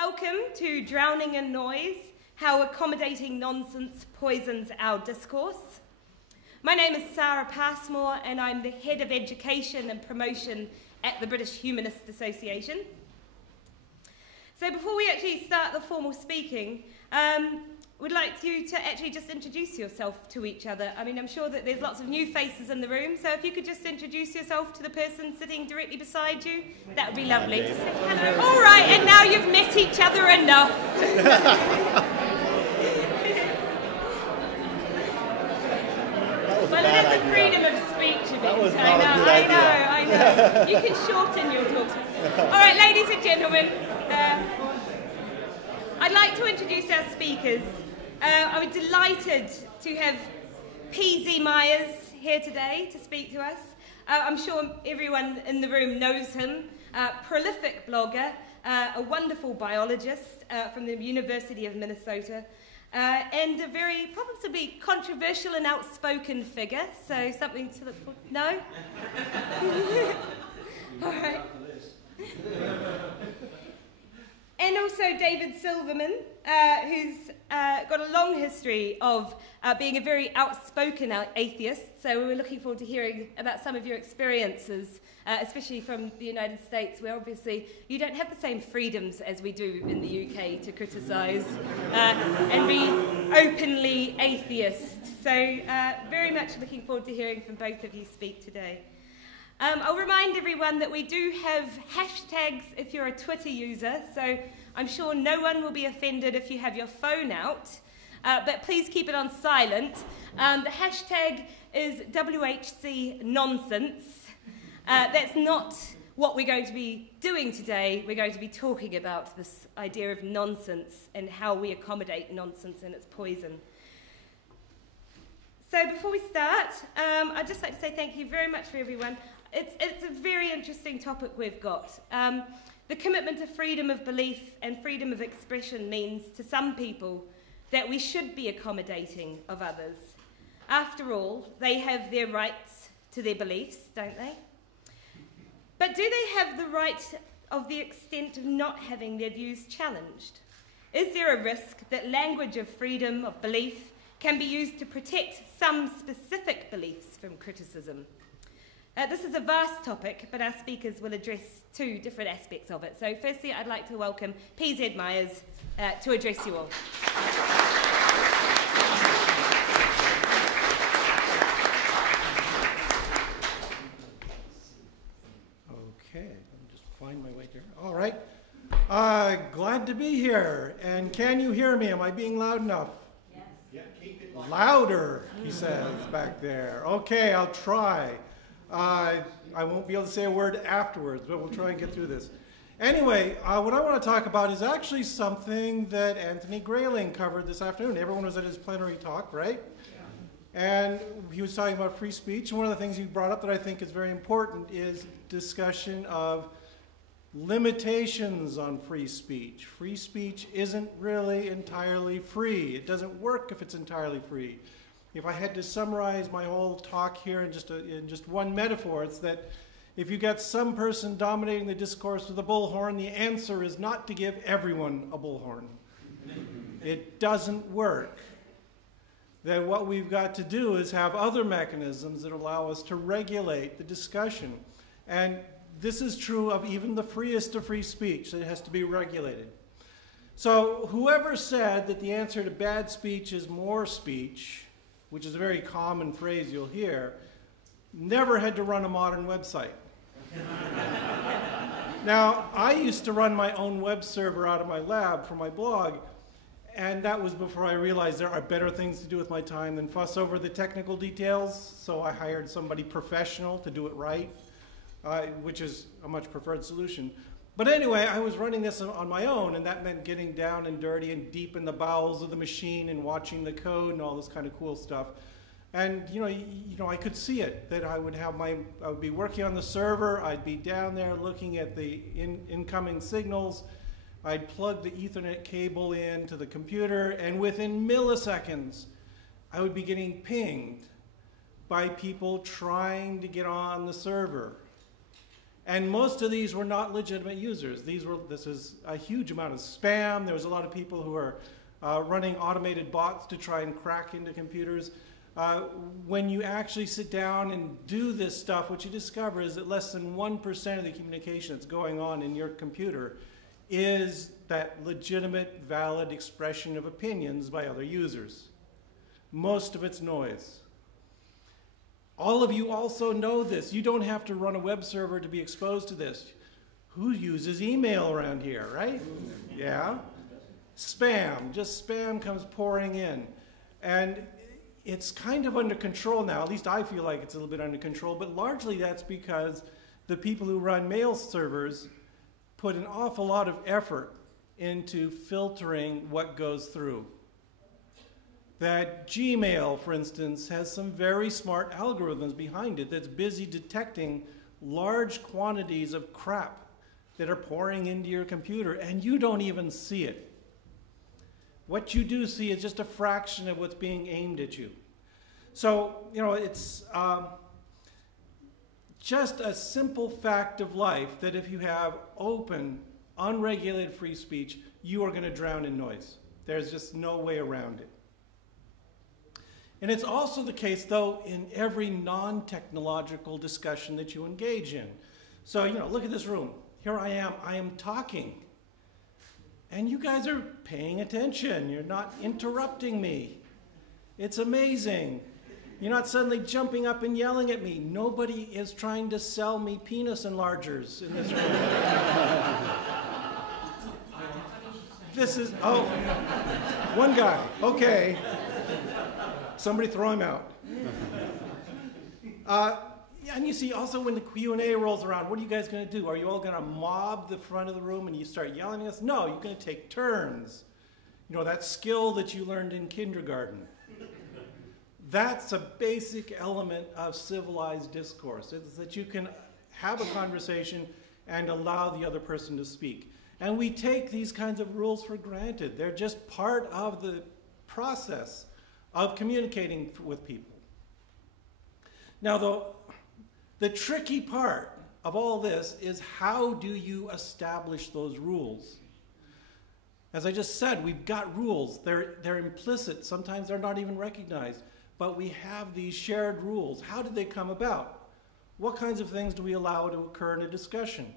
Welcome to Drowning in Noise, How Accommodating Nonsense Poisons Our Discourse. My name is Sara Passmore and I'm the Head of Education and Promotion at the British Humanist Association. So before we actually start the formal speaking, we'd like you to actually just introduce yourself to each other. I mean, I'm sure that there's lots of new faces in the room, so if you could just introduce yourself to the person sitting directly beside you, that would be lovely. Just say hello. All right, and now you've met each other enough. Well, it is a freedom of speech event. I know. You can shorten your talks. All right, ladies and gentlemen, I'd like to introduce our speakers. I'm delighted to have PZ Myers here today to speak to us. I'm sure everyone in the room knows him. Prolific blogger, a wonderful biologist from the University of Minnesota, and a very possibly controversial and outspoken figure, so something to look for. No? All right. And also David Silverman, who's got a long history of being a very outspoken atheist, so we're looking forward to hearing about some of your experiences, especially from the United States, where obviously you don't have the same freedoms as we do in the UK to criticise and be openly atheist. So very much looking forward to hearing from both of you speak today. I'll remind everyone that we do have hashtags if you're a Twitter user, so I'm sure no one will be offended if you have your phone out, but please keep it on silent. The hashtag is WHC Nonsense. That's not what we're going to be doing today. We're going to be talking about this idea of nonsense and how we accommodate nonsense and its poison. So before we start, I'd just like to say thank you very much for everyone. It's a very interesting topic we've got. The commitment to freedom of belief and freedom of expression means to some people that we should be accommodating of others. After all, they have their rights to their beliefs, don't they? But do they have the right of the extent of not having their views challenged? Is there a risk that language of freedom of belief can be used to protect some specific beliefs from criticism? This is a vast topic, but our speakers will address two different aspects of it. So firstly, I'd like to welcome PZ Myers to address you all. Okay, let me just find my way here. All right. Glad to be here. And can you hear me? Am I being loud enough? Yes. Yeah, keep it loud. Louder, he says back there. Okay, I'll try. I won't be able to say a word afterwards, but we'll try and get through this. Anyway, what I want to talk about is actually something that Anthony Grayling covered this afternoon. Everyone was at his plenary talk, right? Yeah. And he was talking about free speech, and one of the things he brought up that I think is very important is discussion of limitations on free speech. Free speech isn't really entirely free. It doesn't work if it's entirely free. If I had to summarize my whole talk here in just one metaphor, it's that if you got some person dominating the discourse with a bullhorn, the answer is not to give everyone a bullhorn. It doesn't work. That what we've got to do is have other mechanisms that allow us to regulate the discussion. And this is true of even the freest of free speech, that it has to be regulated. So whoever said that the answer to bad speech is more speech, which is a very common phrase you'll hear, never had to run a modern website. Now, I used to run my own web server out of my lab for my blog, and that was before I realized there are better things to do with my time than fuss over the technical details, so I hired somebody professional to do it right, which is a much preferred solution. But anyway, I was running this on my own, and that meant getting down and dirty and deep in the bowels of the machine and watching the code and all this kind of cool stuff. And you know, I could see it, that I would be working on the server, I'd be down there looking at the incoming signals, I'd plug the Ethernet cable into the computer, and within milliseconds, I would be getting pinged by people trying to get on the server. And most of these were not legitimate users. This is a huge amount of spam. There was a lot of people who are running automated bots to try and crack into computers. When you actually sit down and do this stuff, what you discover is that less than 1% of the communication that's going on in your computer is that legitimate, valid expression of opinions by other users. Most of it's noise. All of you also know this. You don't have to run a web server to be exposed to this. Who uses email around here, right? Yeah. Spam. Just spam comes pouring in. And it's kind of under control now. At least I feel like it's a little bit under control. But largely that's because the people who run mail servers put an awful lot of effort into filtering what goes through. That Gmail, for instance, has some very smart algorithms behind it that's busy detecting large quantities of crap that are pouring into your computer, and you don't even see it. What you do see is just a fraction of what's being aimed at you. So, you know, it's just a simple fact of life that if you have open, unregulated free speech, you are going to drown in noise. There's just no way around it. And it's also the case, though, in every non-technological discussion that you engage in. So, you know, look at this room. Here I am talking. And you guys are paying attention. You're not interrupting me. It's amazing. You're not suddenly jumping up and yelling at me. Nobody is trying to sell me penis enlargers in this room. This is, oh, one guy, okay. Somebody throw him out. And you see also when the Q&A rolls around, what are you guys going to do? Are you all going to mob the front of the room and you start yelling at us? No, you're going to take turns. You know, that skill that you learned in kindergarten. That's a basic element of civilized discourse. It's that you can have a conversation and allow the other person to speak. And we take these kinds of rules for granted. They're just part of the process of communicating with people. Now, the tricky part of all this is how do you establish those rules? As I just said, we've got rules. They're implicit. Sometimes they're not even recognized. But we have these shared rules. How did they come about? What kinds of things do we allow to occur in a discussion?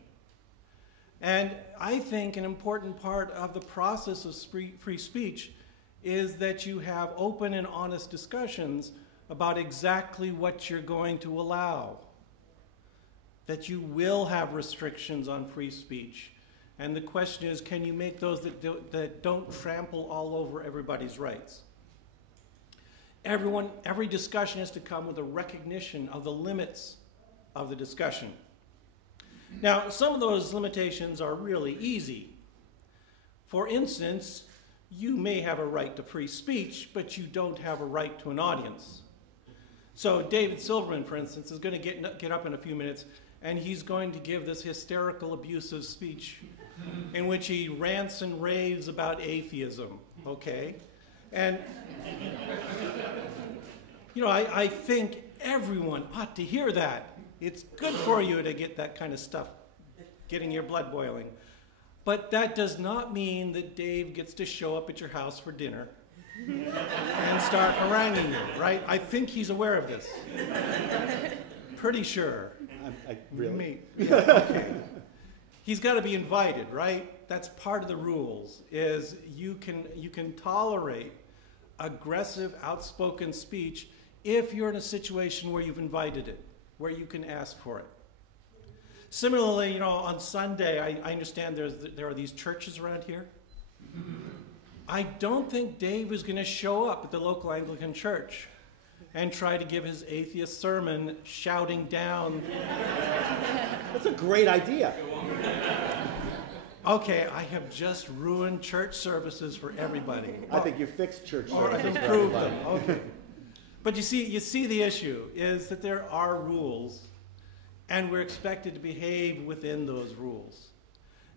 And I think an important part of the process of free speech is that you have open and honest discussions about exactly what you're going to allow. That you will have restrictions on free speech. And the question is, can you make those that don't trample all over everybody's rights? Every discussion has to come with a recognition of the limits of the discussion. Now, some of those limitations are really easy. For instance, you may have a right to free speech, but you don't have a right to an audience. So David Silverman, for instance, is going to get up in a few minutes, and he's going to give this hysterical, abusive speech in which he rants and raves about atheism, okay? And, you know, I think everyone ought to hear that. It's good for you to get that kind of stuff, getting your blood boiling. But that does not mean that Dave gets to show up at your house for dinner and start haranguing you, right? I think he's aware of this. Pretty sure. Really? Yeah, okay. He's got to be invited, right? That's part of the rules, is you can tolerate aggressive, outspoken speech if you're in a situation where you've invited it, where you can ask for it. Similarly, you know, on Sunday, I understand there are these churches around here. I don't think Dave is going to show up at the local Anglican church and try to give his atheist sermon shouting down. That's a great idea. Okay, I have just ruined church services for everybody. I think you fixed church Or I've services for improved everybody. them. Okay. But you see the issue is that there are rules, and we're expected to behave within those rules.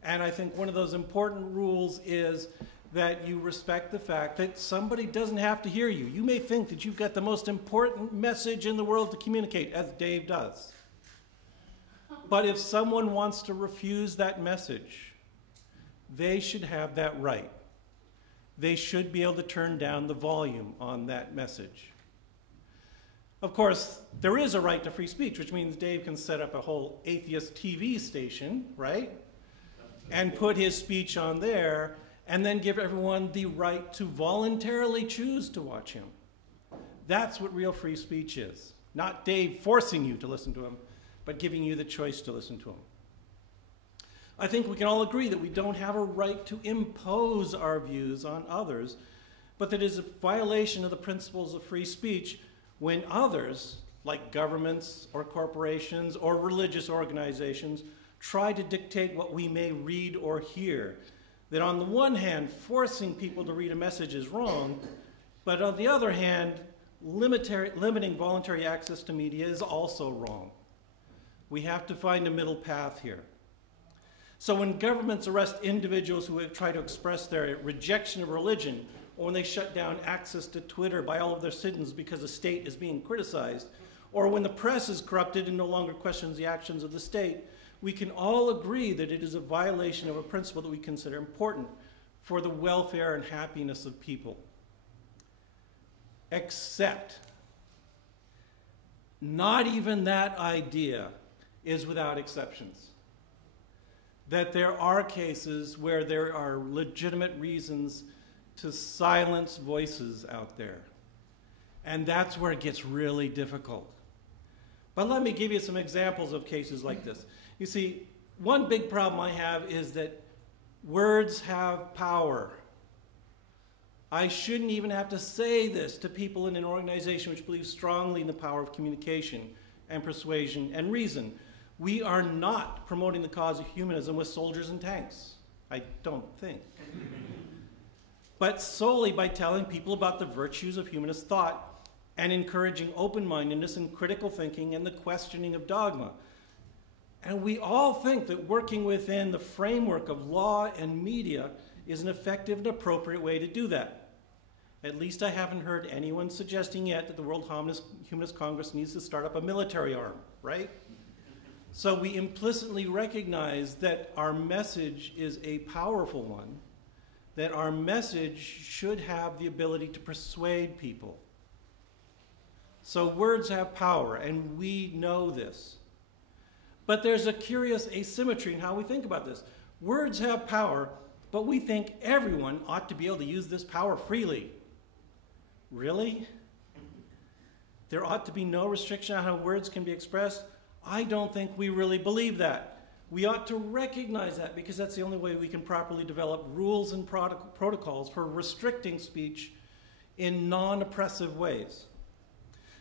And I think one of those important rules is that you respect the fact that somebody doesn't have to hear you. You may think that you've got the most important message in the world to communicate, as Dave does. But if someone wants to refuse that message, they should have that right. They should be able to turn down the volume on that message. Of course, there is a right to free speech, which means Dave can set up a whole atheist TV station, right? And put his speech on there, and then give everyone the right to voluntarily choose to watch him. That's what real free speech is. Not Dave forcing you to listen to him, but giving you the choice to listen to him. I think we can all agree that we don't have a right to impose our views on others, but that it is a violation of the principles of free speech when others, like governments or corporations or religious organizations, try to dictate what we may read or hear. That on the one hand, forcing people to read a message is wrong, but on the other hand, limiting voluntary access to media is also wrong. We have to find a middle path here. So when governments arrest individuals who try to express their rejection of religion, or when they shut down access to Twitter by all of their citizens because the state is being criticized, or when the press is corrupted and no longer questions the actions of the state, we can all agree that it is a violation of a principle that we consider important for the welfare and happiness of people. Except, not even that idea is without exceptions. That there are cases where there are legitimate reasons to silence voices out there. And that's where it gets really difficult. But let me give you some examples of cases like this. You see, one big problem I have is that words have power. I shouldn't even have to say this to people in an organization which believes strongly in the power of communication and persuasion and reason. We are not promoting the cause of humanism with soldiers and tanks, I don't think. But solely by telling people about the virtues of humanist thought and encouraging open-mindedness and critical thinking and the questioning of dogma. And we all think that working within the framework of law and media is an effective and appropriate way to do that. At least I haven't heard anyone suggesting yet that the World Humanist Congress needs to start up a military arm, right? So we implicitly recognize that our message is a powerful one, that our message should have the ability to persuade people. So words have power, and we know this. But there's a curious asymmetry in how we think about this. Words have power, but we think everyone ought to be able to use this power freely. Really? There ought to be no restriction on how words can be expressed? I don't think we really believe that. We ought to recognize that because that's the only way we can properly develop rules and protocols for restricting speech in non-oppressive ways.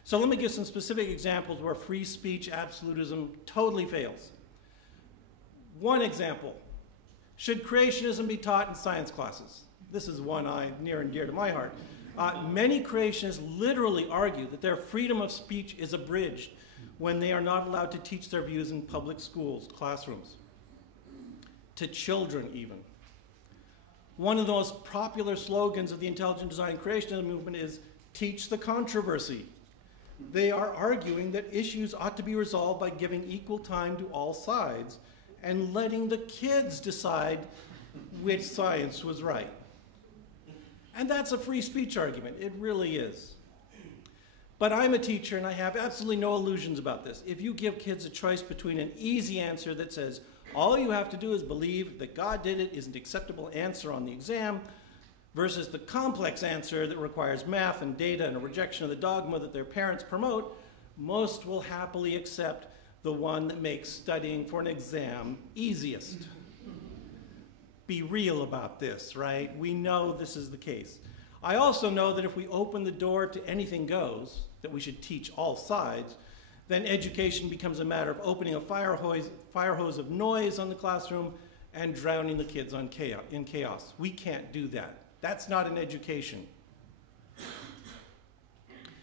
So let me give some specific examples where free speech absolutism totally fails. One example, should creationism be taught in science classes? This is one near and dear to my heart. Many creationists literally argue that their freedom of speech is abridged when they are not allowed to teach their views in public schools, classrooms, to children even. One of the most popular slogans of the intelligent design creationism movement is, teach the controversy. They are arguing that issues ought to be resolved by giving equal time to all sides and letting the kids decide which science was right. And that's a free speech argument. It really is. But I'm a teacher and I have absolutely no illusions about this. If you give kids a choice between an easy answer that says, all you have to do is believe that God did it is an acceptable answer on the exam, versus the complex answer that requires math and data and a rejection of the dogma that their parents promote, most will happily accept the one that makes studying for an exam easiest. Be real about this, right? We know this is the case. I also know that if we open the door to anything goes, that we should teach all sides, then education becomes a matter of opening a fire hose of noise on the classroom and drowning the kids in chaos. We can't do that. That's not an education.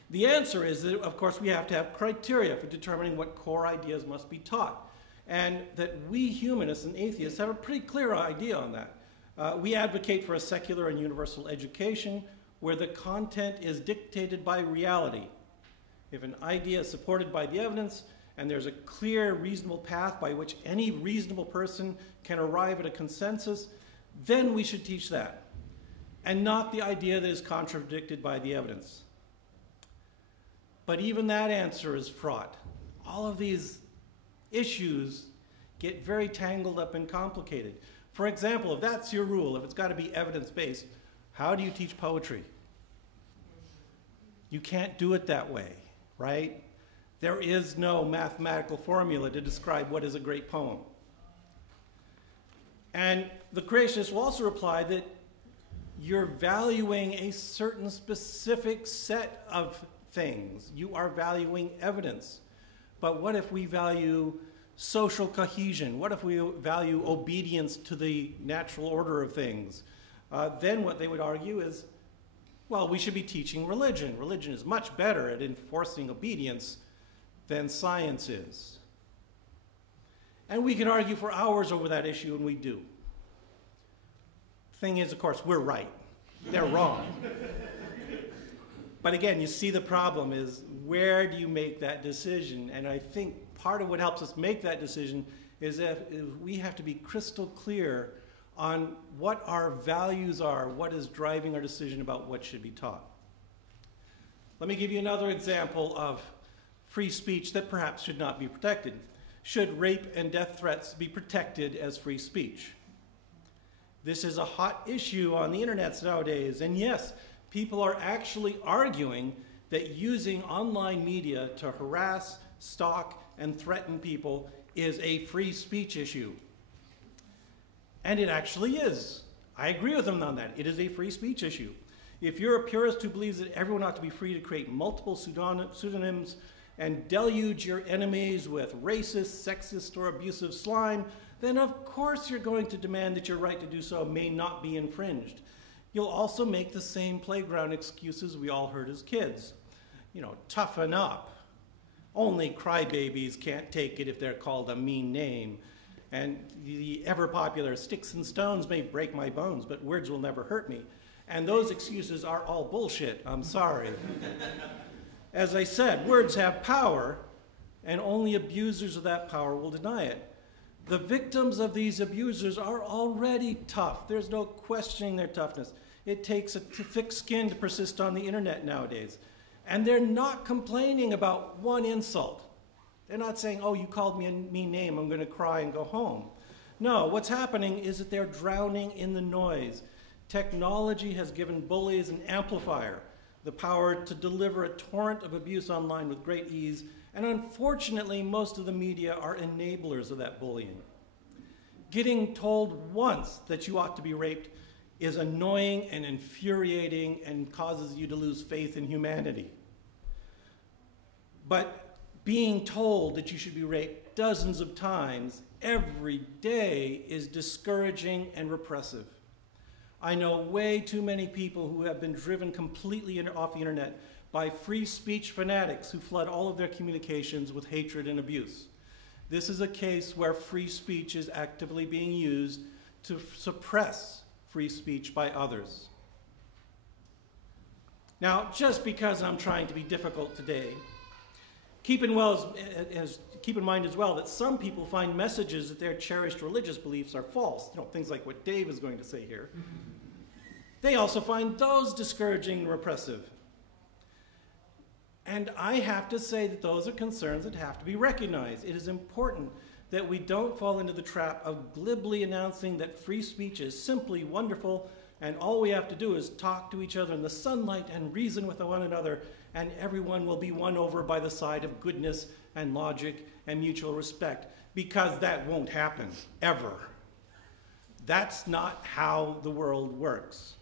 The answer is that, of course, we have to have criteria for determining what core ideas must be taught, and that we humanists and atheists have a pretty clear idea on that. We advocate for a secular and universal education where the content is dictated by reality. If an idea is supported by the evidence, and there's a clear, reasonable path by which any reasonable person can arrive at a consensus, then we should teach that, and not the idea that is contradicted by the evidence. But even that answer is fraught. All of these issues get very tangled up and complicated. For example, if that's your rule, if it's got to be evidence-based, how do you teach poetry? You can't do it that way, right? There is no mathematical formula to describe what is a great poem. And the creationists will also reply that you're valuing a certain specific set of things. You are valuing evidence. But what if we value social cohesion? What if we value obedience to the natural order of things? Then what they would argue is, well, we should be teaching religion. Religion is much better at enforcing obedience than science is. And we can argue for hours over that issue, and we do. Thing is, of course, we're right. They're wrong. But again, you see the problem is, where do you make that decision? And I think part of what helps us make that decision is that we have to be crystal clear on what our values are, what is driving our decision about what should be taught. Let me give you another example of free speech that perhaps should not be protected. Should rape and death threats be protected as free speech? This is a hot issue on the internet nowadays, and yes, people are actually arguing that using online media to harass, stalk, and threaten people is a free speech issue. And it actually is. I agree with them on that. It is a free speech issue. If you're a purist who believes that everyone ought to be free to create multiple pseudonyms and deluge your enemies with racist, sexist, or abusive slime, then of course you're going to demand that your right to do so may not be infringed. You'll also make the same playground excuses we all heard as kids. You know, toughen up. Only crybabies can't take it if they're called a mean name. And the ever-popular sticks and stones may break my bones, but words will never hurt me. And those excuses are all bullshit. I'm sorry. As I said, words have power, and only abusers of that power will deny it. The victims of these abusers are already tough. There's no questioning their toughness. It takes a thick skin to persist on the internet nowadays. And they're not complaining about one insult. They're not saying, oh, you called me a mean name, I'm going to cry and go home. No, what's happening is that they're drowning in the noise. Technology has given bullies an amplifier, the power to deliver a torrent of abuse online with great ease, and unfortunately, most of the media are enablers of that bullying. Getting told once that you ought to be raped is annoying and infuriating and causes you to lose faith in humanity. But being told that you should be raped dozens of times every day is discouraging and repressive. I know way too many people who have been driven completely off the internet by free speech fanatics who flood all of their communications with hatred and abuse. This is a case where free speech is actively being used to suppress free speech by others. Now, just because I'm trying to be difficult today, keep in mind as well that some people find messages that their cherished religious beliefs are false. You know, things like what Dave is going to say here. They also find those discouraging and repressive. And I have to say that those are concerns that have to be recognized. It is important that we don't fall into the trap of glibly announcing that free speech is simply wonderful and all we have to do is talk to each other in the sunlight and reason with one another, and everyone will be won over by the side of goodness and logic and mutual respect, because that won't happen, ever. That's not how the world works.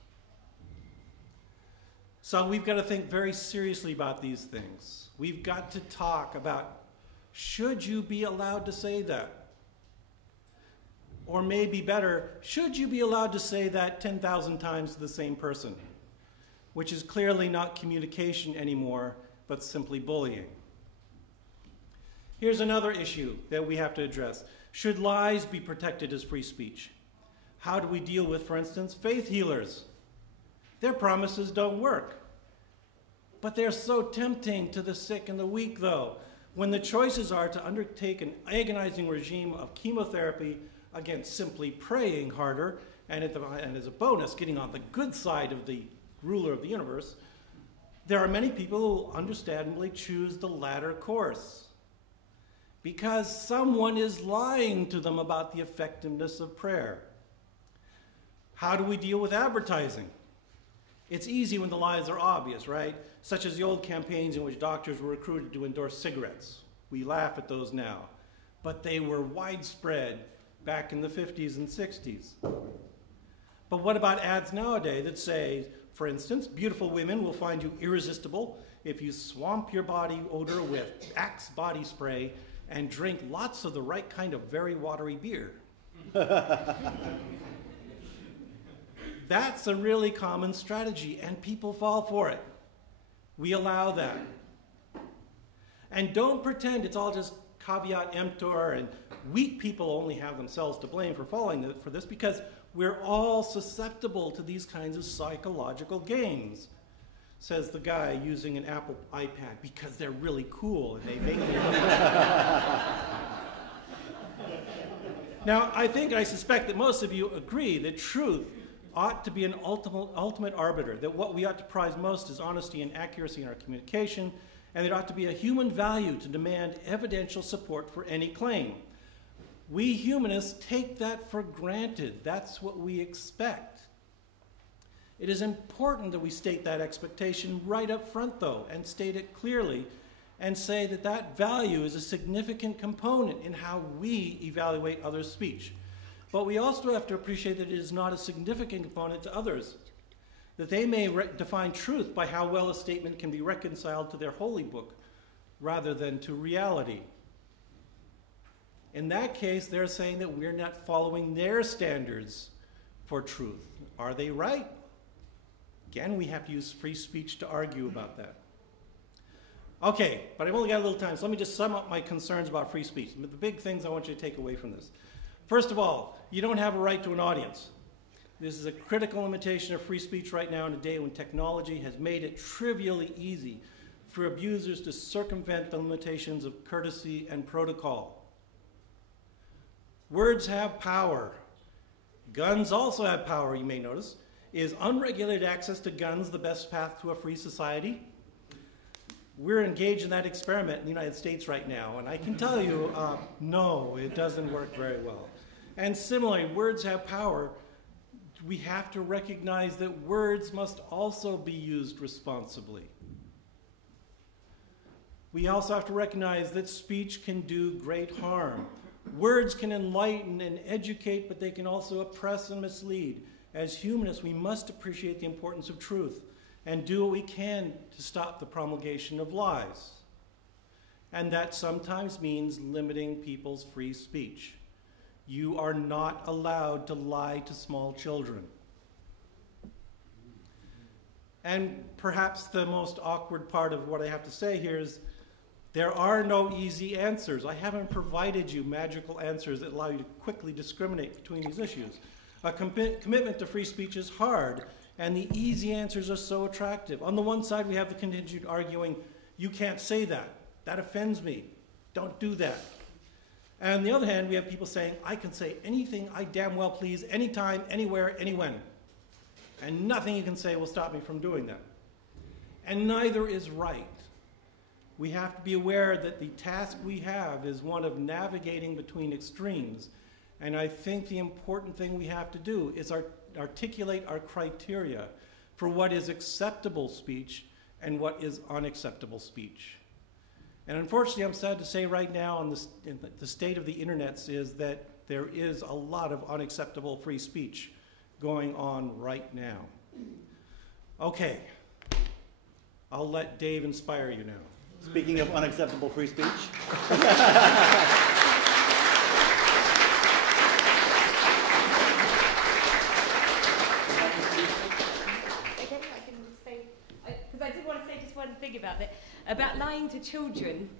So we've got to think very seriously about these things. We've got to talk about, should you be allowed to say that? Or maybe better, should you be allowed to say that 10,000 times to the same person? Which is clearly not communication anymore, but simply bullying. Here's another issue that we have to address. Should lies be protected as free speech? How do we deal with, for instance, faith healers? Their promises don't work. But they're so tempting to the sick and the weak, though. when the choices are to undertake an agonizing regime of chemotherapy against simply praying harder, and as a bonus, getting on the good side of the ruler of the universe, there are many people who understandably choose the latter course because someone is lying to them about the effectiveness of prayer. How do we deal with advertising? It's easy when the lies are obvious, right? Such as the old campaigns in which doctors were recruited to endorse cigarettes. We laugh at those now, but they were widespread back in the 50s and 60s. But what about ads nowadays that say, for instance, beautiful women will find you irresistible if you swamp your body odor with Axe body spray and drink lots of the right kind of very watery beer. That's a really common strategy, and people fall for it. We allow that. And don't pretend it's all just caveat emptor, and weak people only have themselves to blame for falling for this, because we're all susceptible to these kinds of psychological games, says the guy using an Apple iPad, because they're really cool and they make me Now, I suspect that most of you agree that truth ought to be an ultimate arbiter, that what we ought to prize most is honesty and accuracy in our communication, and it ought to be a human value to demand evidential support for any claim. We humanists take that for granted. That's what we expect. It is important that we state that expectation right up front, though, and state it clearly, and say that that value is a significant component in how we evaluate others' speech. But we also have to appreciate that it is not a significant component to others, that they may define truth by how well a statement can be reconciled to their holy book, rather than to reality. In that case, they're saying that we're not following their standards for truth. Are they right? Again, we have to use free speech to argue about that. Okay, but I've only got a little time, so let me just sum up my concerns about free speech. The big things I want you to take away from this. First of all, you don't have a right to an audience. This is a critical limitation of free speech right now in a day when technology has made it trivially easy for abusers to circumvent the limitations of courtesy and protocol. Words have power. Guns also have power, you may notice. Is unregulated access to guns the best path to a free society? We're engaged in that experiment in the United States right now, and I can tell you, no, it doesn't work very well. And similarly, words have power. We have to recognize that words must also be used responsibly. We also have to recognize that speech can do great harm. Words can enlighten and educate, but they can also oppress and mislead. As humanists, we must appreciate the importance of truth and do what we can to stop the promulgation of lies. And that sometimes means limiting people's free speech. You are not allowed to lie to small children. And perhaps the most awkward part of what I have to say here is there are no easy answers. I haven't provided you magical answers that allow you to quickly discriminate between these issues. A commitment to free speech is hard, and the easy answers are so attractive. On the one side, we have the contingent arguing, you can't say that. That offends me. Don't do that. And on the other hand, we have people saying, I can say anything I damn well please, anytime, anywhere, anywhen. And nothing you can say will stop me from doing that. And neither is right. We have to be aware that the task we have is one of navigating between extremes. And I think the important thing we have to do is articulate our criteria for what is acceptable speech and what is unacceptable speech. And unfortunately, I'm sad to say right now in the state of the internets is that there is a lot of unacceptable free speech going on right now. Okay, I'll let Dave inspire you now. Speaking of unacceptable free speech. About lying to children.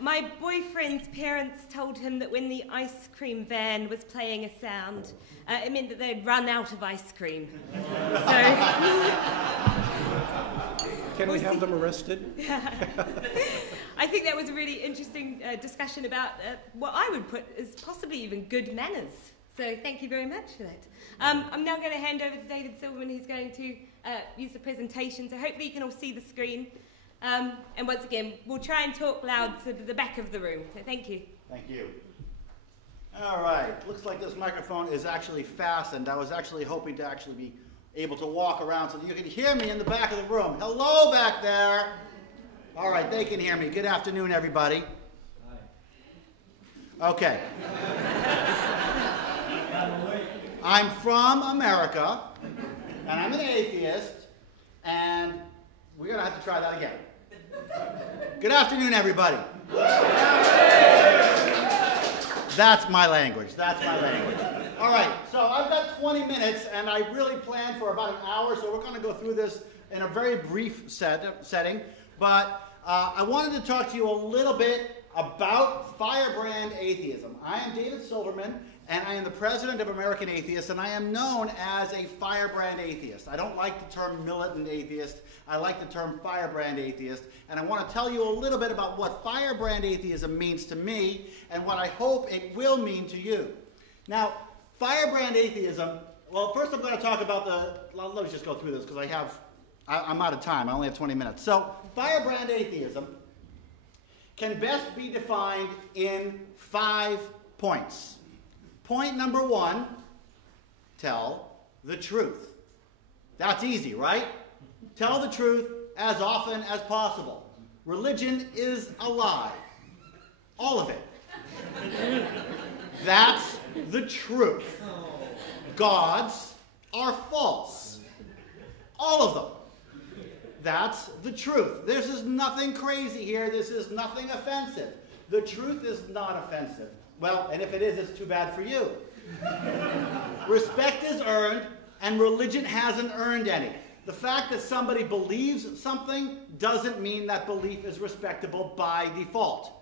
My boyfriend's parents told him that when the ice cream van was playing a sound, it meant that they'd run out of ice cream. Can we have them arrested? I think that was a really interesting discussion about what I would put as possibly even good manners. So thank you very much for that. I'm now going to hand over to David Silverman, who's going to use the presentation. So hopefully you can all see the screen. And once again, we'll try and talk loud to the back of the room. So thank you. Thank you. All right. Looks like this microphone is actually fastened. I was actually hoping to actually be able to walk around so that you can hear me in the back of the room. Hello back there. All right, they can hear me. Good afternoon, everybody. Hi. Okay. I'm from America, and I'm an atheist, and we're going to have to try that again. Good afternoon, everybody. That's my language. That's my language. All right, so I've got 20 minutes, and I really planned for about an hour, so we're going to go through this in a very brief setting. But I wanted to talk to you a little bit about firebrand atheism. I am David Silverman, and I am the president of American Atheists, and I am known as a firebrand atheist. I don't like the term militant atheist. I like the term firebrand atheist, and I want to tell you a little bit about what firebrand atheism means to me and what I hope it will mean to you. Now, firebrand atheism, well, first I'm going to talk about let me just go through this because I'm out of time. I only have 20 minutes. So, firebrand atheism can best be defined in 5 points. Point number 1, tell the truth. That's easy, right? Tell the truth as often as possible. Religion is a lie. All of it. That's the truth. Gods are false. All of them. That's the truth. This is nothing crazy here. This is nothing offensive. The truth is not offensive. Well, and if it is, it's too bad for you. Respect is earned, and religion hasn't earned any. The fact that somebody believes something doesn't mean that belief is respectable by default.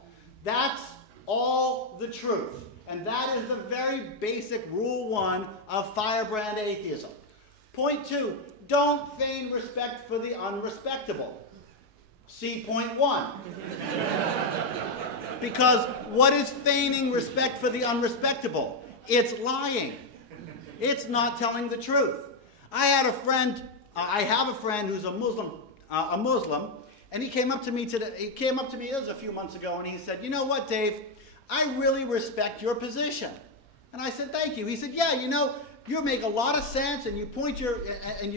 That's all the truth. And that is the very basic rule 1 of firebrand atheism. Point 2, don't feign respect for the unrespectable. See point 1. Because what is feigning respect for the unrespectable? It's lying. It's not telling the truth. I have a friend who's a Muslim, and he came up to me it was a few months ago, and he said, "You know what, Dave? I really respect your position." And I said, "Thank you." He said, "Yeah, you know, you make a lot of sense, and you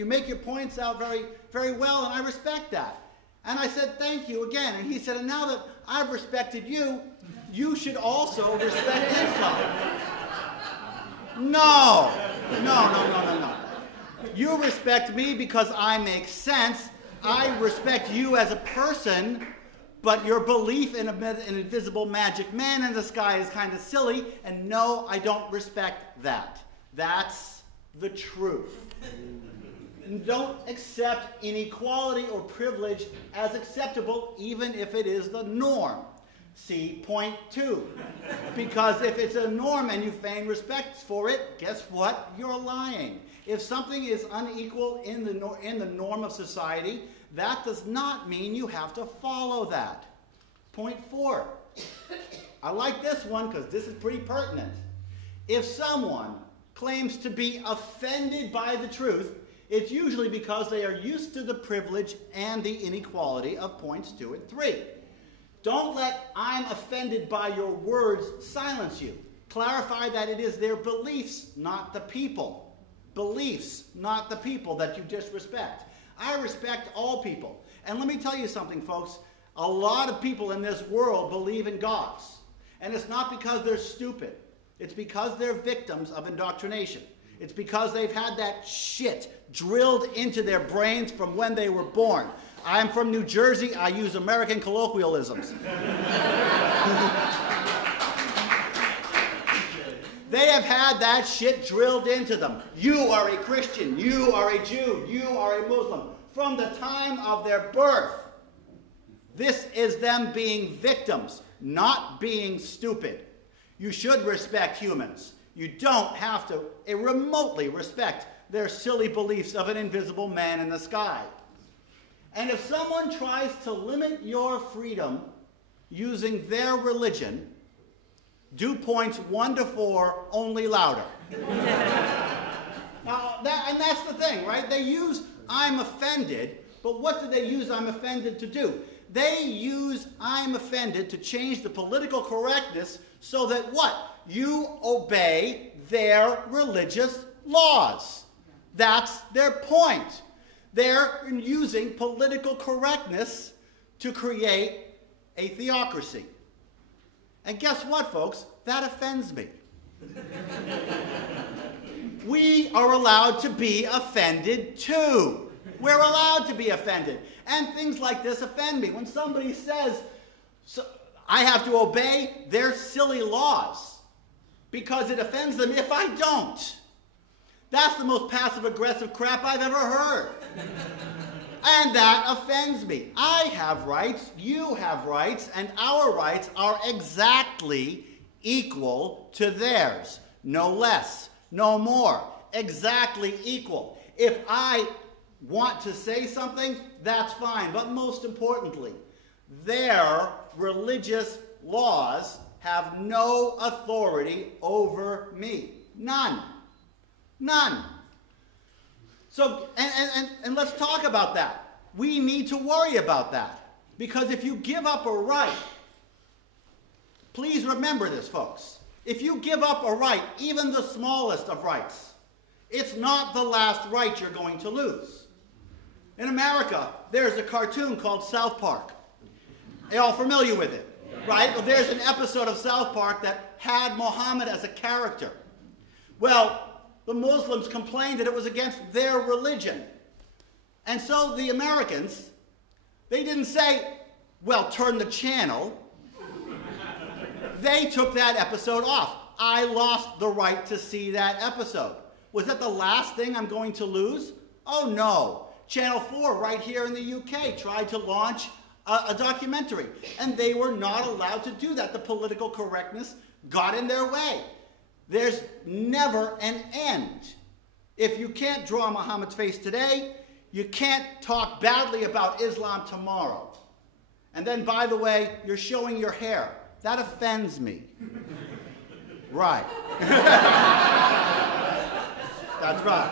make your points out very, very well, and I respect that." And I said, "Thank you again." And he said, "And now that I've respected you, you should also respect Islam." No. You respect me because I make sense. I respect you as a person, but your belief in an invisible magic man in the sky is kind of silly, and no, I don't respect that. That's the truth. Don't accept inequality or privilege as acceptable, even if it is the norm. See point 2. Because if it's a norm and you feign respect for it, guess what? You're lying. If something is unequal in the norm of society, that does not mean you have to follow that. Point 4. I like this one because this is pretty pertinent. If someone claims to be offended by the truth, it's usually because they are used to the privilege and the inequality of points 2 and 3. Don't let "I'm offended by your words" silence you. Clarify that it is their beliefs, not the people. Beliefs, not the people that you disrespect. I respect all people. And let me tell you something, folks. A lot of people in this world believe in gods. And it's not because they're stupid. It's because they're victims of indoctrination. It's because they've had that shit drilled into their brains from when they were born. I'm from New Jersey. I use American colloquialisms. They have had that shit drilled into them. You are a Christian. You are a Jew. You are a Muslim. From the time of their birth. This is them being victims, not being stupid. You should respect humans. You don't have to remotely respect their silly beliefs of an invisible man in the sky. And if someone tries to limit your freedom using their religion do points 1 to 4 only louder. Now, that's the thing, right? They use I'm offended, but what do they use I'm offended to do? They use I'm offended to change the political correctness so that what? You obey their religious laws. That's their point. They're using political correctness to create a theocracy. And guess what, folks? That offends me. We are allowed to be offended too. We're allowed to be offended. And things like this offend me. When somebody says, I have to obey their silly laws because it offends them if I don't. That's the most passive-aggressive crap I've ever heard. And that offends me. I have rights, you have rights, and our rights are exactly equal to theirs. No less, no more. Exactly equal. If I want to say something, that's fine. But most importantly, their religious laws have no authority over me. None. None. So, and let's talk about that. We need to worry about that. Because if you give up a right, please remember this, folks. If you give up a right, even the smallest of rights, it's not the last right you're going to lose. In America, there's a cartoon called South Park. Are you all familiar with it? Right? Well, there's an episode of South Park that had Muhammad as a character. Well, the Muslims complained that it was against their religion. And so the Americans, they didn't say, well, turn the channel. They took that episode off. I lost the right to see that episode. Was that the last thing I'm going to lose? Oh, no. Channel 4 right here in the UK tried to launch a documentary, and they were not allowed to do that. The political correctness got in their way. There's never an end. If you can't draw Muhammad's face today, you can't talk badly about Islam tomorrow. And then, by the way, you're showing your hair. That offends me. Right. That's right.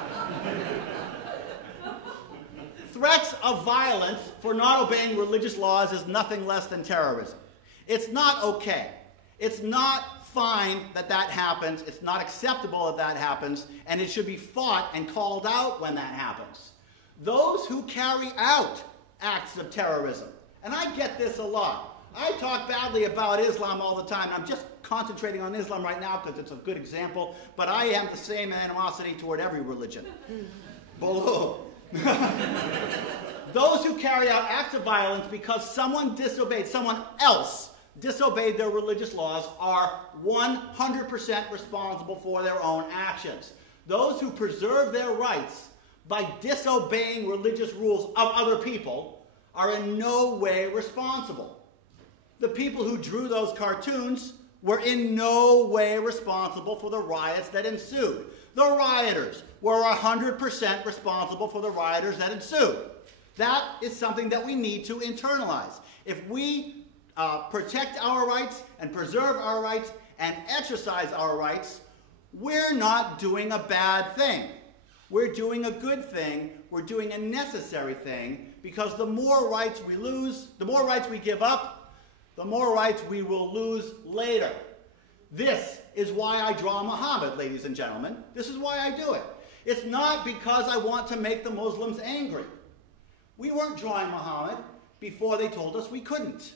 Threats of violence for not obeying religious laws is nothing less than terrorism. It's not okay. It's not fine that that happens. It's not acceptable that that happens. And it should be fought and called out when that happens. Those who carry out acts of terrorism, and I get this a lot. I talk badly about Islam all the time. I'm just concentrating on Islam right now because it's a good example, but I have the same animosity toward every religion. Below. Those who carry out acts of violence because someone else disobeyed their religious laws are 100% responsible for their own actions. Those who preserve their rights by disobeying religious rules of other people are in no way responsible. The people who drew those cartoons were in no way responsible for the riots that ensued. The rioters were 100% responsible for the rioters that ensued. That is something that we need to internalize. If we protect our rights and preserve our rights and exercise our rights, we're not doing a bad thing. We're doing a good thing. We're doing a necessary thing, because the more rights we lose, the more rights we give up, the more rights we will lose later. This is why I draw Muhammad, ladies and gentlemen. This is why I do it. It's not because I want to make the Muslims angry. We weren't drawing Muhammad before they told us we couldn't.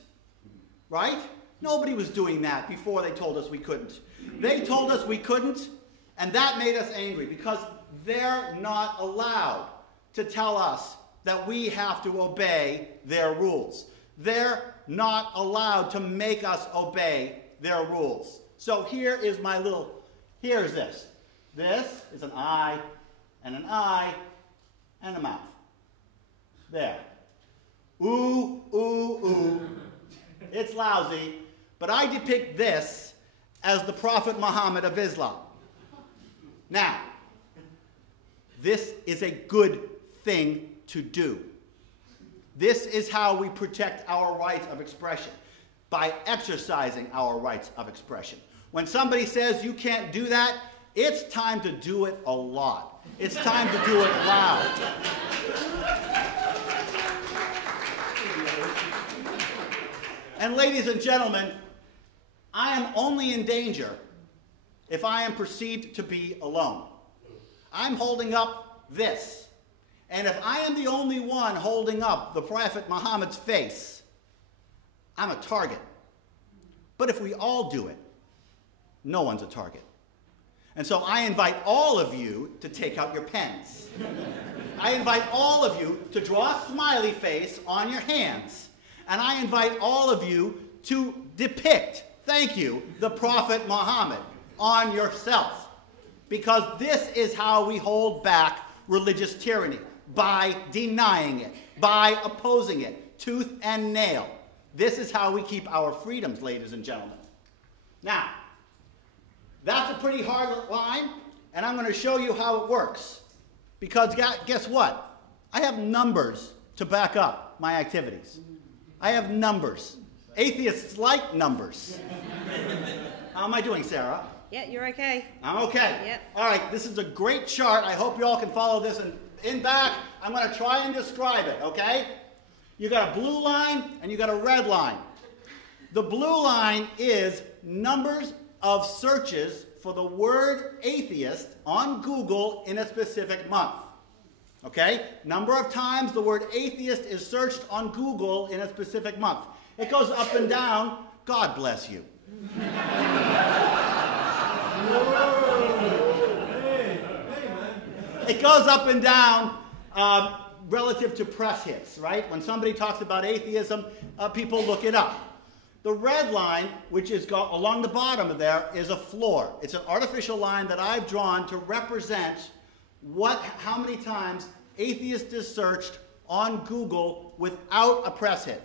Right? Nobody was doing that before they told us we couldn't. They told us we couldn't, and that made us angry, because they're not allowed to tell us that we have to obey their rules. They're not allowed to make us obey their rules. So here is my little, here's this. This is an eye, and an eye, and a mouth. There. Ooh, ooh, ooh. It's lousy, but I depict this as the Prophet Muhammad of Islam. Now, this is a good thing to do. This is how we protect our rights of expression. by exercising our rights of expression. When somebody says you can't do that, it's time to do it a lot. It's time to do it loud. And ladies and gentlemen, I am only in danger if I am perceived to be alone. I'm holding up this. And if I am the only one holding up the Prophet Muhammad's face, I'm a target. But if we all do it, no one's a target. And so I invite all of you to take out your pens. I invite all of you to draw a smiley face on your hands. And I invite all of you to depict, thank you, the Prophet Muhammad on yourself. Because this is how we hold back religious tyranny, by denying it, by opposing it, tooth and nail. This is how we keep our freedoms, ladies and gentlemen. Now, that's a pretty hard line, and I'm going to show you how it works. Because guess what? I have numbers to back up my activities. I have numbers. Atheists like numbers. How am I doing, Sarah? Yeah, you're okay. I'm okay. Yep. All right, this is a great chart. I hope you all can follow this. And in back, I'm going to try and describe it, okay? You got a blue line and you got a red line. The blue line is numbers of searches for the word atheist on Google in a specific month. Okay? Number of times the word atheist is searched on Google in a specific month. It goes up and down. God bless you. It goes up and down relative to press hits, right? When somebody talks about atheism, people look it up. The red line, which is along the bottom of there, is a floor. It's an artificial line that I've drawn to represent how many times atheist is searched on Google without a press hit.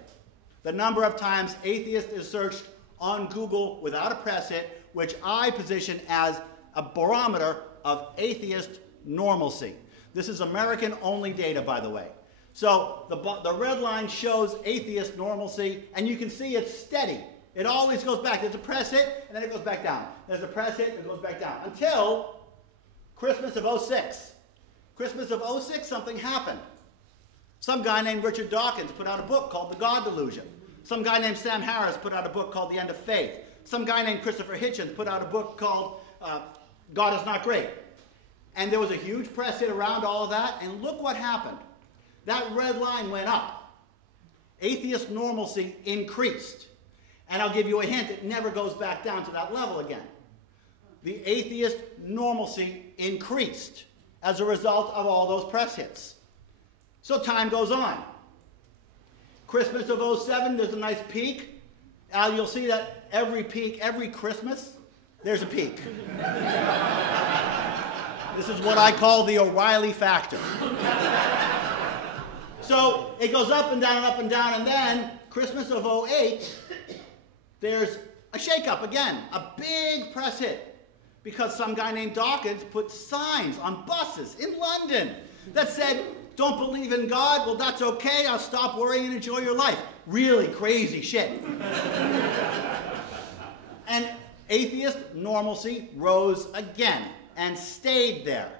The number of times atheist is searched on Google without a press hit, which I position as a barometer of atheist normalcy. This is American-only data, by the way. So the red line shows atheist normalcy, and you can see it's steady. It always goes back. There's a press hit, and then it goes back down. There's a press hit, and it goes back down. Until Christmas of '06. Christmas of '06, something happened. Some guy named Richard Dawkins put out a book called The God Delusion. Some guy named Sam Harris put out a book called The End of Faith. Some guy named Christopher Hitchens put out a book called God Is Not Great. And there was a huge press hit around all of that, and look what happened. That red line went up. Atheist normalcy increased. And I'll give you a hint, it never goes back down to that level again. The atheist normalcy increased as a result of all those press hits. So time goes on. Christmas of '07, there's a nice peak. You'll see that every peak, every Christmas, there's a peak. This is what I call the O'Reilly factor. So it goes up and down, and then Christmas of '08, there's a shakeup again, a big press hit, because some guy named Dawkins put signs on buses in London that said, "Don't believe in God? Well, that's okay. I'll stop worrying and enjoy your life." Really crazy shit. And atheist normalcy rose again and stayed there.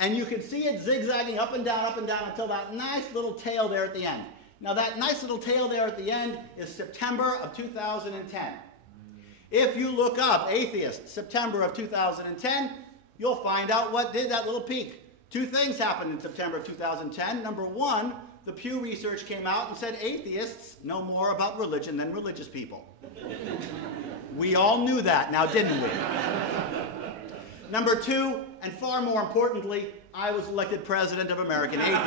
And you can see it zigzagging up and down until that nice little tail there at the end. Now that nice little tail there at the end is September of 2010. If you look up atheist September of 2010, you'll find out what did that little peak. Two things happened in September of 2010. Number one, the Pew Research came out and said atheists know more about religion than religious people. We all knew that now, didn't we? Number two, and far more importantly, I was elected president of American Atheists.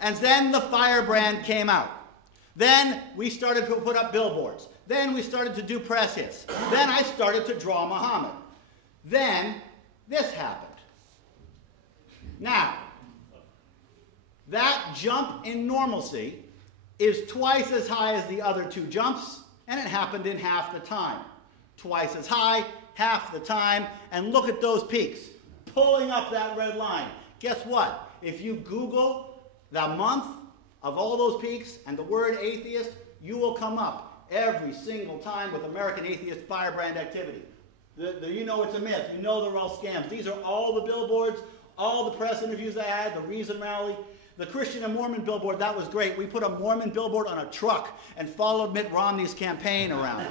And then the firebrand came out. Then we started to put up billboards. Then we started to do press hits. Then I started to draw Muhammad. Then this happened. Now, that jump in normalcy is twice as high as the other two jumps, and it happened in half the time. Twice as high, half the time, and look at those peaks, pulling up that red line. Guess what? If you Google the month of all those peaks and the word atheist, you will come up every single time with American atheist firebrand activity. You know it's a myth. You know they're all scams. These are all the billboards, all the press interviews I had, the Reason Rally. The Christian and Mormon billboard, that was great. We put a Mormon billboard on a truck and followed Mitt Romney's campaign around.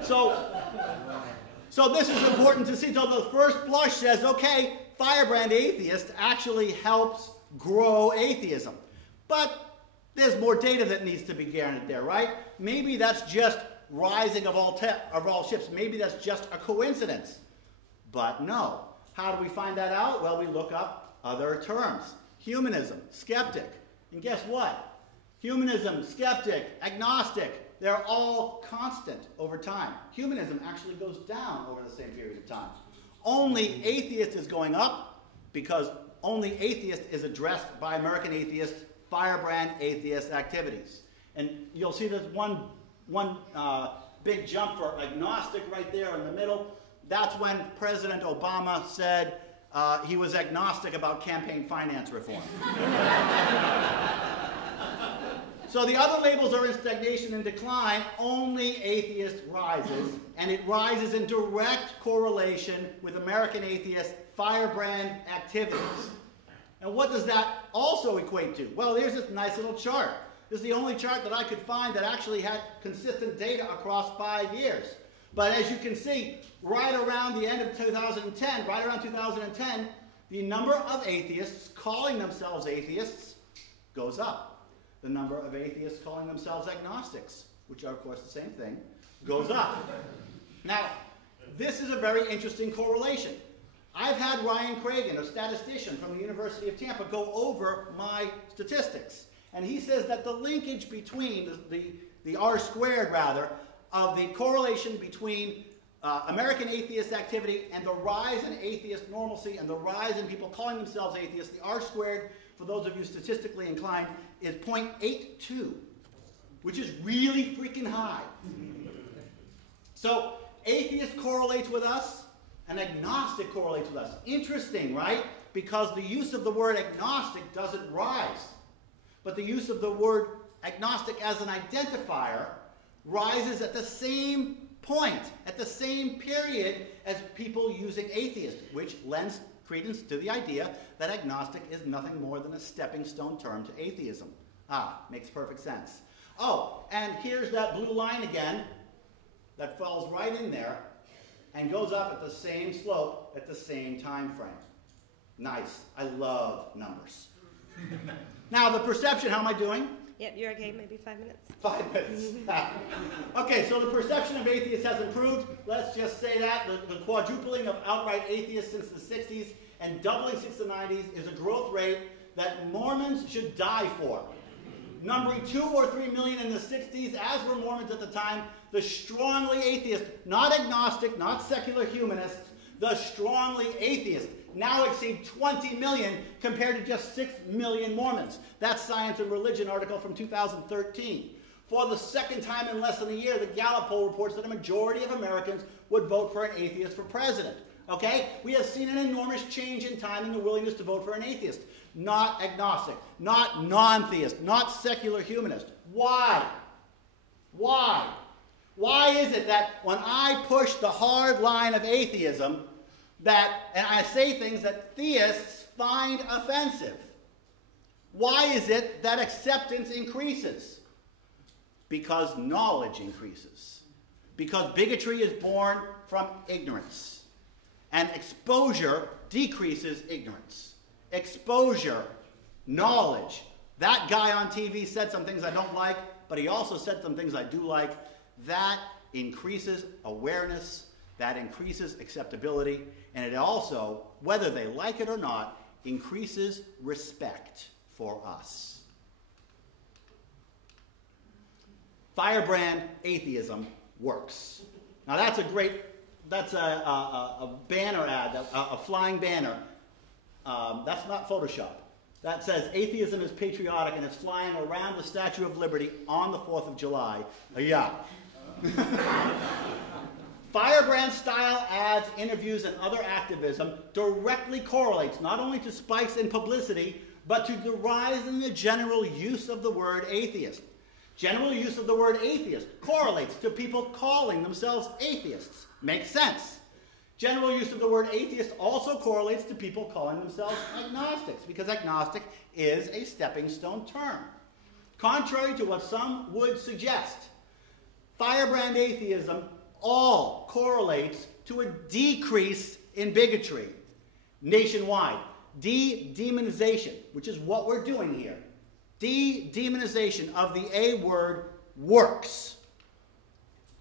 So this is important to see. So the first blush says, okay, firebrand atheist actually helps grow atheism. But there's more data that needs to be gathered there, right? Maybe that's just rising of all ships. Maybe that's just a coincidence. But no. How do we find that out? Well, we look up other terms. Humanism, skeptic. And guess what? Humanism, skeptic, agnostic, they're all constant over time. Humanism actually goes down over the same period of time. Only atheist is going up because only atheist is addressed by American atheists, firebrand atheist activities. And you'll see there's one big jump for agnostic right there in the middle. That's when President Obama said he was agnostic about campaign finance reform. So the other labels are in stagnation and decline. Only atheist rises, and it rises in direct correlation with American atheist firebrand activities. And what does that also equate to? Well, here's this nice little chart. This is the only chart that I could find that actually had consistent data across 5 years. But as you can see, right around the end of 2010, right around 2010, the number of atheists calling themselves atheists goes up. The number of atheists calling themselves agnostics, which are, of course, the same thing, goes up. Now, this is a very interesting correlation. I've had Ryan Cragen, a statistician from the University of Tampa, go over my statistics. And he says that the linkage between, the R squared, rather, of the correlation between American atheist activity and the rise in atheist normalcy and the rise in people calling themselves atheists, the R squared, for those of you statistically inclined, is 0.82, which is really freaking high. So atheist correlates with us, and agnostic correlates with us. Interesting, right? Because the use of the word agnostic doesn't rise. But the use of the word agnostic as an identifier rises at the same point, at the same period as people using atheist, which lends credence to the idea that agnostic is nothing more than a stepping stone term to atheism. Makes perfect sense. Oh, and here's that blue line again that falls right in there and goes up at the same slope at the same time frame. Nice. I love numbers. Now, the perception, how am I doing? Yep, you're okay, maybe 5 minutes. 5 minutes. Okay, so the perception of atheists has improved. Let's just say that. The quadrupling of outright atheists since the 60s and doubling since the 90s is a growth rate that Mormons should die for. Numbering 2 or 3 million in the 60s, as were Mormons at the time, the strongly atheist, not agnostic, not secular humanists, the strongly atheist now exceed 20 million compared to just 6 million Mormons. That's Science and Religion article from 2013. For the second time in less than a year, the Gallup poll reports that a majority of Americans would vote for an atheist for president. Okay? We have seen an enormous change in time in the willingness to vote for an atheist. Not agnostic, not non-theist, not secular humanist. Why? Why? Why is it that when I push the hard line of atheism, and I say things that theists find offensive? Why is it that acceptance increases? Because knowledge increases. Because bigotry is born from ignorance. And exposure decreases ignorance. Exposure, knowledge. That guy on TV said some things I don't like, but he also said some things I do like. That increases awareness, that increases acceptability, and it also, whether they like it or not, increases respect for us. Firebrand atheism works. Now that's a banner ad, a flying banner. That's not Photoshop. That says atheism is patriotic, and it's flying around the Statue of Liberty on the 4th of July. Yeah. Firebrand-style ads, interviews, and other activism directly correlates not only to spikes in publicity, but to the rise in the general use of the word atheist. General use of the word atheist correlates to people calling themselves atheists. Makes sense. General use of the word atheist also correlates to people calling themselves agnostics, because agnostic is a stepping stone term. Contrary to what some would suggest, firebrand atheism all correlates to a decrease in bigotry nationwide. De-demonization, which is what we're doing here. De-demonization of the A word works.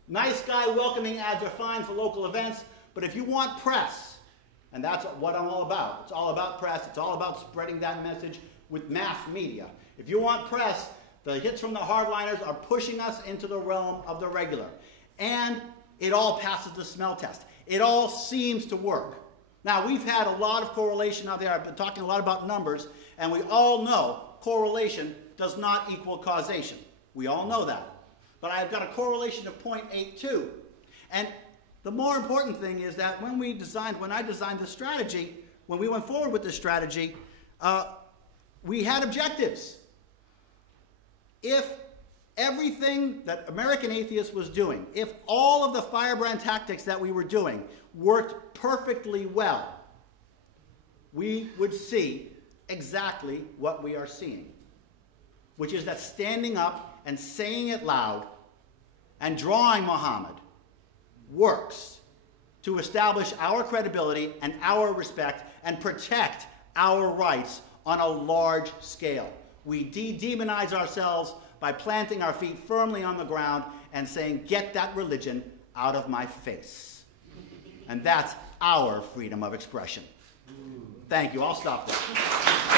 Nice guy welcoming ads are fine for local events, but if you want press, and that's what I'm all about. It's all about press. It's all about spreading that message with mass media. If you want press, the hits from the hardliners are pushing us into the realm of the regular. And it all passes the smell test. It all seems to work. Now, we've had a lot of correlation out there. I've been talking a lot about numbers, and we all know correlation does not equal causation. We all know that. But I've got a correlation of 0.82. And the more important thing is that when I designed this strategy, when we went forward with this strategy, we had objectives. If everything that American Atheists was doing, if all of the firebrand tactics that we were doing worked perfectly well, we would see exactly what we are seeing, which is that standing up and saying it loud and drawing Muhammad works to establish our credibility and our respect and protect our rights on a large scale. We de-demonize ourselves by planting our feet firmly on the ground and saying, get that religion out of my face. And that's our freedom of expression. Thank you. I'll stop there.